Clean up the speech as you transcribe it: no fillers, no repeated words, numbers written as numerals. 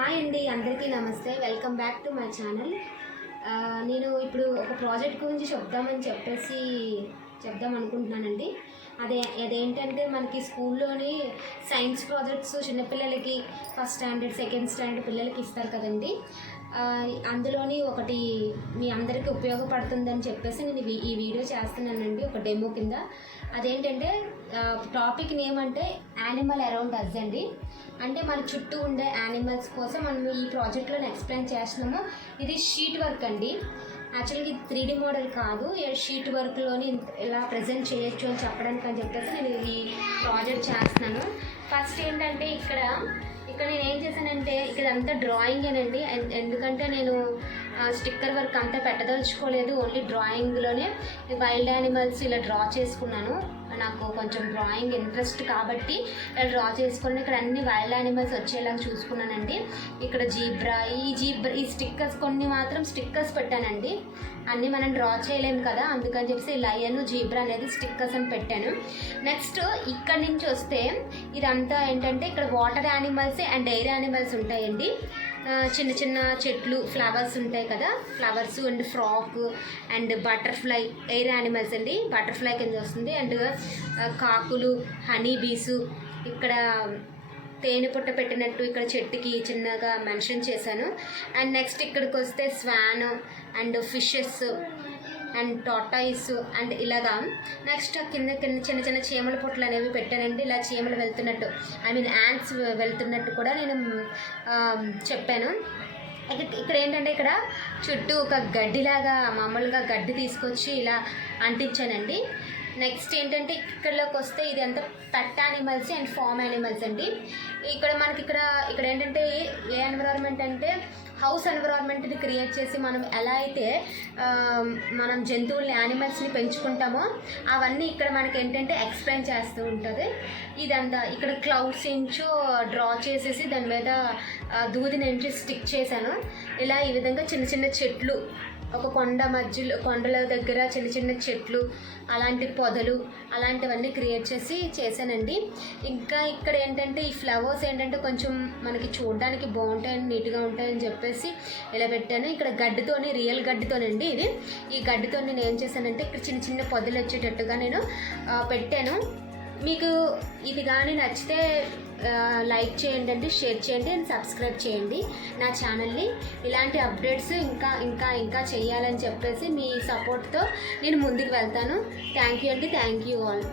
Hi అండి, అందరికీ నమస్తే. Welcome back to my channel. నేను ఇప్పుడు ఒక ప్రాజెక్ట్ గురించి చెప్దాం అనుకుంటున్నానండి. అదేంటంటే మనకి స్కూల్లోని సైన్స్ ప్రాజెక్ట్స్ చిన్నపిల్లలకి ఫస్ట్ స్టాండర్డ్, సెకండ్ స్టాండర్డ్ పిల్లలకి ఇస్తారు కదండి. అందులోని ఒకటి మీ అందరికీ ఉపయోగపడుతుందని చెప్పేసి నేను ఈ వీడియో చేస్తున్నానండి, ఒక డెమో కింద. అదేంటంటే టాపిక్ నేమ్ అంటే యానిమల్ అరౌండ్ అస్ అండి. అంటే మన చుట్టూ ఉండే యానిమల్స్ కోసం మనం ఈ ప్రాజెక్ట్లో ఎక్స్ప్లెయిన్ చేస్తున్నాము. ఇది షీట్ వర్క్ అండి. యాక్చువల్గా ఇది 3D మోడల్ కాదు, షీట్ వర్క్లోని ఇలా ప్రజెంట్ చేయొచ్చు అని చెప్పేసి నేను ఈ ప్రాజెక్ట్ చేస్తున్నాను. ఫస్ట్ ఏంటంటే ఇక్కడ నేను ఏం చేశానంటే ఇదంతా డ్రాయింగేనండి. ఎందుకంటే నేను స్టిక్కర్ వర్క్ అంతా పెట్టదలుచుకోలేదు, ఓన్లీ డ్రాయింగ్లోనే వైల్డ్ యానిమల్స్ ఇలా డ్రా చేసుకున్నాను. నాకు కొంచెం డ్రాయింగ్ ఇంట్రెస్ట్ కాబట్టి ఇలా డ్రా చేసుకుని ఇక్కడ అన్ని వైల్డ్ యానిమల్స్ వచ్చేలాగా చూసుకున్నానండి. ఇక్కడ ఈ స్టిక్కర్స్ కొన్ని మాత్రం స్టిక్కర్స్ పెట్టానండి. అన్నీ మనం డ్రా చేయలేము కదా, అందుకని చెప్పేసి లయన్, జీబ్రా అనేది స్టిక్కర్స్ అని పెట్టాను. నెక్స్ట్ ఇక్కడ నుంచి వస్తే ఇదంతా ఏంటంటే ఇక్కడ water animals and air animals ఉంటాయండి. చిన్న చిన్న చెట్లు, ఫ్లవర్స్ ఉంటాయి కదా, flowers and frock and butterfly air animals అండి. బటర్ఫ్లై కింద వస్తుంది. అండ్ కాకులు, హనీ బీసు, ఇక్కడ తేనె పుట్ట పెట్టినట్టు ఇక్కడ చెట్టుకి చిన్నగా మెన్షన్ చేశాను. అండ్ నెక్స్ట్ ఇక్కడికి వస్తే swan and fishes and tortoise and ఇలాగా. నెక్స్ట్ కింద చిన్న చిన్న చీమల పుట్టలు అనేవి పెట్టానండి. ఇలా చీమలు వెళ్తున్నట్టు, యాంట్స్ వెళ్తున్నట్టు కూడా నేను చెప్పాను. ఇక్కడ ఏంటంటే ఇక్కడ చుట్టూ ఒక గడ్డిలాగా మామూలుగా గడ్డి తీసుకొచ్చి ఇలా అంటించానండి. నెక్స్ట్ ఏంటంటే ఇక్కడలోకి వస్తే ఇది అంతా pet animals and form animals అండి. ఇక్కడ ఏంటంటే ఏ ఎన్విరాన్మెంట్ అంటే హౌస్ ఎన్విరాన్మెంట్ని క్రియేట్ చేసి మనం ఎలా అయితే మనం జంతువుల్ని, యానిమల్స్ని పెంచుకుంటామో అవన్నీ ఇక్కడ మనకి ఏంటంటే ఎక్స్ప్లెయిన్ చేస్తూ ఉంటుంది. ఇదంతా ఇక్కడ క్లౌడ్స్ ఇంచు డ్రా చేసేసి దాని మీద దూది నుంచి స్టిక్ చేశాను. ఇలా ఈ విధంగా చిన్న చిన్న చెట్లు, ఒక కొండల దగ్గర చిన్న చిన్న చెట్లు, అలాంటి పొదలు, అలాంటివన్నీ క్రియేట్ చేశానండి. ఇంకా ఇక్కడ ఏంటంటే ఈ ఫ్లవర్స్ ఏంటంటే కొంచెం మనకి చూడడానికి బాగుంటాయని, నీట్గా ఉంటాయని చెప్పేసి ఇలా పెట్టాను. ఇక్కడ గడ్డితోని, రియల్ గడ్డితోనండి ఇది. ఈ గడ్డితో నేను ఏం చేశానంటే ఇక్కడ చిన్న చిన్న పొదలు వచ్చేటట్టుగా నేను పెట్టాను. మీకు ఇది కానీ నచ్చితే లైక్ చేయండి, షేర్ చేయండి అండ్ సబ్స్క్రైబ్ చేయండి నా ఛానల్ని. ఇలాంటి అప్డేట్స్ ఇంకా చేయాలని చెప్పేసి మీ సపోర్ట్తో నేను ముందుకు వెళ్తాను. థ్యాంక్ యూ అండి, థ్యాంక్ యూ ఆల్.